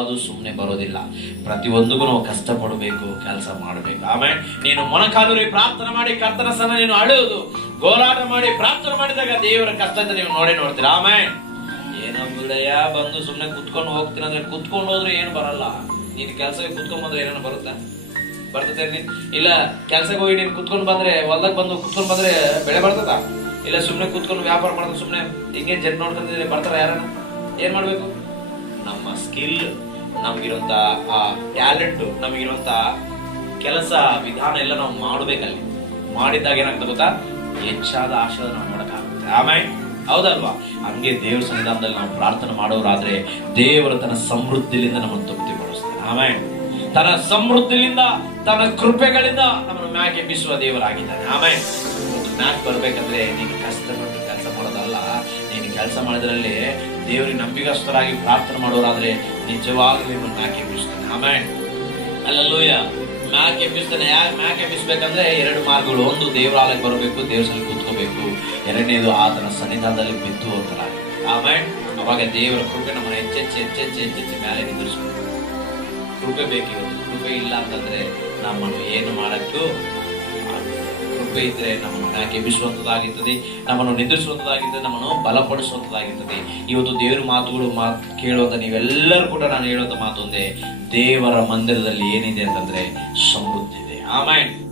ಅದು ಸುಮ್ಮನೆ ಬರೋದಿಲ್ಲ. ಪ್ರತಿಯೊಂದಕ್ಕೂ ನಾವು ಕಷ್ಟಪಡಬೇಕು, ಕೆಲಸ ಮಾಡಬೇಕು. ಆಮೇಲೆ ನೀನು ಮೊಣಕಾಲೂರಿ ಪ್ರಾರ್ಥನೆ ಮಾಡಿ ಕರ್ತನ ಸಹ ನೀನು ಅಳುವುದು, ಗೋಳಾಟ ಮಾಡಿ ಪ್ರಾರ್ಥನೆ ಮಾಡಿದಾಗ ದೇವರ ಕಷ್ಟದ ನೀವು ನೋಡ್ತೀರಾ. ಆಮೇಲೆ ಏನೋ ಬಿಡಯ್ಯ ಬಂದು ಸುಮ್ಮನೆ ಕುತ್ಕೊಂಡು ಹೋಗ್ತೀನಿ ಅಂದ್ರೆ ಕುತ್ಕೊಂಡು ಹೋದ್ರೆ ಏನು ಬರಲ್ಲ. ನೀನು ಕೆಲಸಕ್ಕೆ ಕುತ್ಕೊಂಡ್ ಬಂದ್ರೆ ಏನೇನು ಬರ್ತದೆ ನೀನ್ ಇಲ್ಲ ಕೆಲ್ಸಕ್ಕೆ ಹೋಗಿ ನೀನು ಕುತ್ಕೊಂಡು ಬಂದ್ರೆ ಹೊಲ್ದಾಗ ಬಂದು ಕುತ್ಕೊಂಡು ಬಂದ್ರೆ ಬೆಳೆ ಬರ್ತದ? ಇಲ್ಲ ಸುಮ್ಮನೆ ಕುತ್ಕೊಂಡು ವ್ಯಾಪಾರ ಮಾಡೋದು ಸುಮ್ಮನೆ ಹಿಂಗೆ ಜನ ನೋಡ್ಕೊಂಡಿದ್ರೆ ಬರ್ತಾರ ಯಾರನ್ನ? ಏನ್ ಮಾಡ್ಬೇಕು? ನಮ್ಮ ಸ್ಕಿಲ್, ನಮಗಿರುವಂತ ಆ ಟ್ಯಾಲೆಂಟ್, ನಮಗಿರುವಂತ ಕೆಲಸ ವಿಧಾನ ಎಲ್ಲ ನಾವು ಮಾಡ್ಬೇಕಲ್ಲಿ. ಮಾಡಿದಾಗ ಏನಾಗ್ತದೆ ಗೊತ್ತಾ? ಹೆಚ್ಚಾದ ಆಶೀರ್ವಾದ ನಾವು ನೋಡಕ್ಕಾಗುತ್ತೆ. ಆಮೇಲೆ ಹೌದಲ್ವಾ? ಹಂಗೆ ದೇವ್ರ ಸನ್ನಿಧಾನದಲ್ಲಿ ನಾವು ಪ್ರಾರ್ಥನೆ ಮಾಡೋರಾದ್ರೆ ದೇವರು ತನ್ನ ಸಮೃದ್ಧಿಯಿಂದ ನಮ್ಮನ್ನು ತೃಪ್ತಿಪಡಿಸ್ತಾನೆ. ಆಮೇಲೆ ತನ್ನ ಸಮೃದ್ಧಿಯಿಂದ ತನ್ನ ಕೃಪೆಗಳಿಂದ ನಮ್ಮನ್ನು ಮ್ಯಾಕ್ ಎಬ್ಬಿಸುವ ದೇವರಾಗಿದ್ದಾನೆ. ಆಮೇಲೆ ಮ್ಯಾಕ್ ಬರ್ಬೇಕಂದ್ರೆ ನೀನು ಕಷ್ಟಪಟ್ಟು ಕೆಲಸ ಮಾಡೋದಲ್ಲ, ನೀನು ಕೆಲಸ ಮಾಡೋದ್ರಲ್ಲಿ ದೇವರಿಗೆ ನಂಬಿಕಸ್ಥರಾಗಿ ಪ್ರಾರ್ಥನೆ ಮಾಡೋರಾದ್ರೆ ನಿಜವಾಗ್ಲೂ ನಿಮ್ಮನ್ನು ಮ್ಯಾಕ್ ಎಬ್ಬಿಸ್ತಾನೆ. ಆಮೇಲೆ ಅಲ್ಲಲ್ಲೂಯ್ಯ, ಮ್ಯಾಕ್ ಎಬ್ಬಿಸ್ತಾನೆ. ಯಾಕೆ ಮ್ಯಾಕ್ ಎಬ್ಬಿಸ್ಬೇಕಂದ್ರೆ 2 ಮಾರ್ಗಗಳು. ಒಂದು, ದೇವರ ಆಲಯಕ್ಕೆ ಬರಬೇಕು, ದೇವ್ರ ಸಲ್ಲಿ ಕೂತ್ಕೋಬೇಕು. 2ನೇದು, ಆತನ ಸನ್ನಿಧಾನದಲ್ಲಿ ಬಿದ್ದು ಹೋಗ್ತಾರೆ. ಆಮೇಲೆ ಅವಾಗ ದೇವರ ಕೃಪೆ ನಮ್ಮನ್ನು ಹೆಚ್ಚೆಚ್ಚು ಮೇಲೆ ನಿಂದಿರಿಸ್ಬೇಕು. ಕೃಪೆ ಬೇಕಿರೋದು. ಕೃಪೆ ಇಲ್ಲ ಅಂತಂದ್ರೆ ನಮ್ಮನ್ನು ಏನು ಮಾಡಕ್ಕೂ ಕೃಪೆ ಇದ್ರೆ ನಮ್ಮನ್ನು ಮ್ಯಾಕೆ ಎಬ್ಬಿಸುವಂಥದ್ದಾಗಿರ್ತದೆ, ನಮ್ಮನ್ನು ನಿಂದಿರಿಸುವಂಥದ್ದಾಗಿರ್ತದೆ, ನಮ್ಮನ್ನು ಬಲಪಡಿಸುವಂಥದ್ದಾಗಿರ್ತದೆ. ಇವತ್ತು ದೇವರ ಮಾತುಗಳು ಕೇಳುವಂತ ನೀವೆಲ್ಲರೂ ಕೂಡ ನಾನು ಹೇಳುವಂತ ಮಾತು ಒಂದೇ, ದೇವರ ಮಂದಿರದಲ್ಲಿ ಏನಿದೆ ಅಂತಂದ್ರೆ ಸಮೃದ್ಧಿ ಇದೆ. ಆಮೇಲೆ